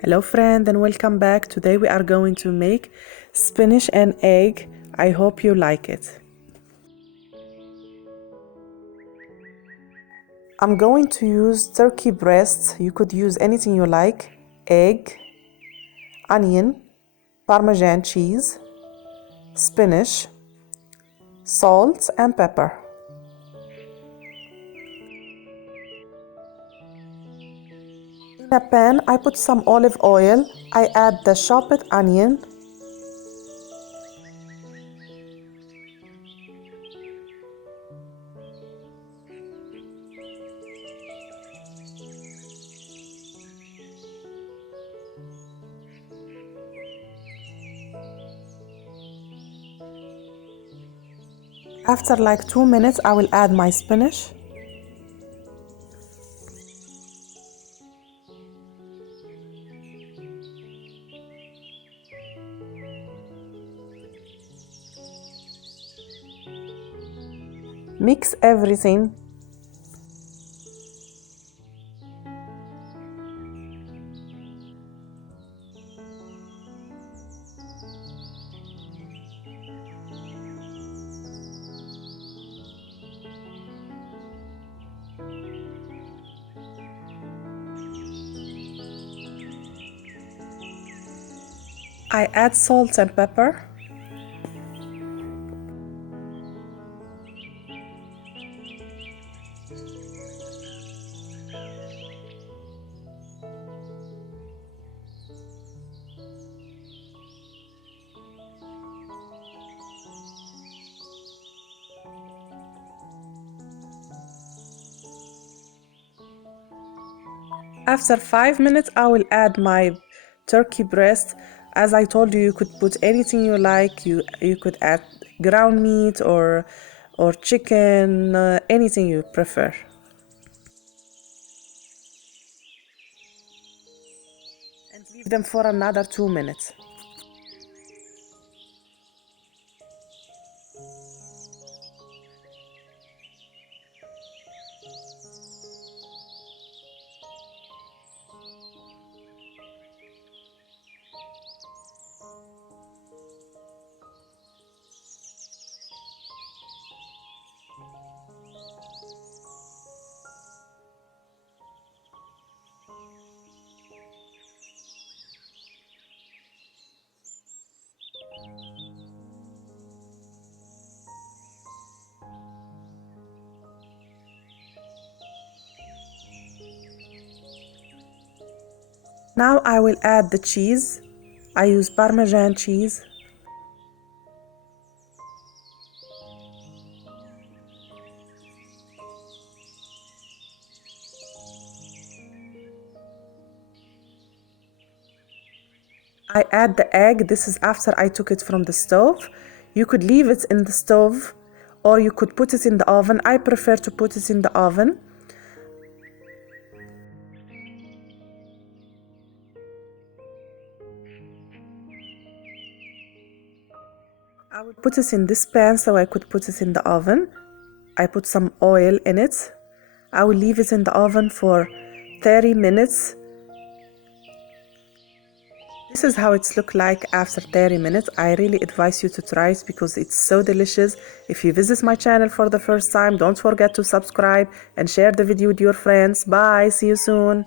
Hello friend and welcome back. Today we are going to make spinach and egg. I hope you like it. I'm going to use turkey breast. You could use anything you like. Egg, onion, Parmesan cheese, spinach, salt and pepper. In a pan, I put some olive oil. I add the chopped onion, after like 2 minutes I will add my spinach. Mix everything. I add salt and pepper. After 5 minutes I will add my turkey breast. As I told you, you could put anything you like. You could add ground meat or chicken, anything you prefer. And leave them for another 2 minutes. Now I will add the cheese. I use Parmesan cheese. I add the egg. This is after I took it from the stove. You could leave it in the stove or you could put it in the oven. I prefer to put it in the oven. I will put it in this pan so I could put it in the oven. I put some oil in it. I will leave it in the oven for 30 minutes. This is how it's look like after 30 minutes. I really advise you to try it because it's so delicious. If you visit my channel for the first time, don't forget to subscribe and share the video with your friends. Bye, see you soon.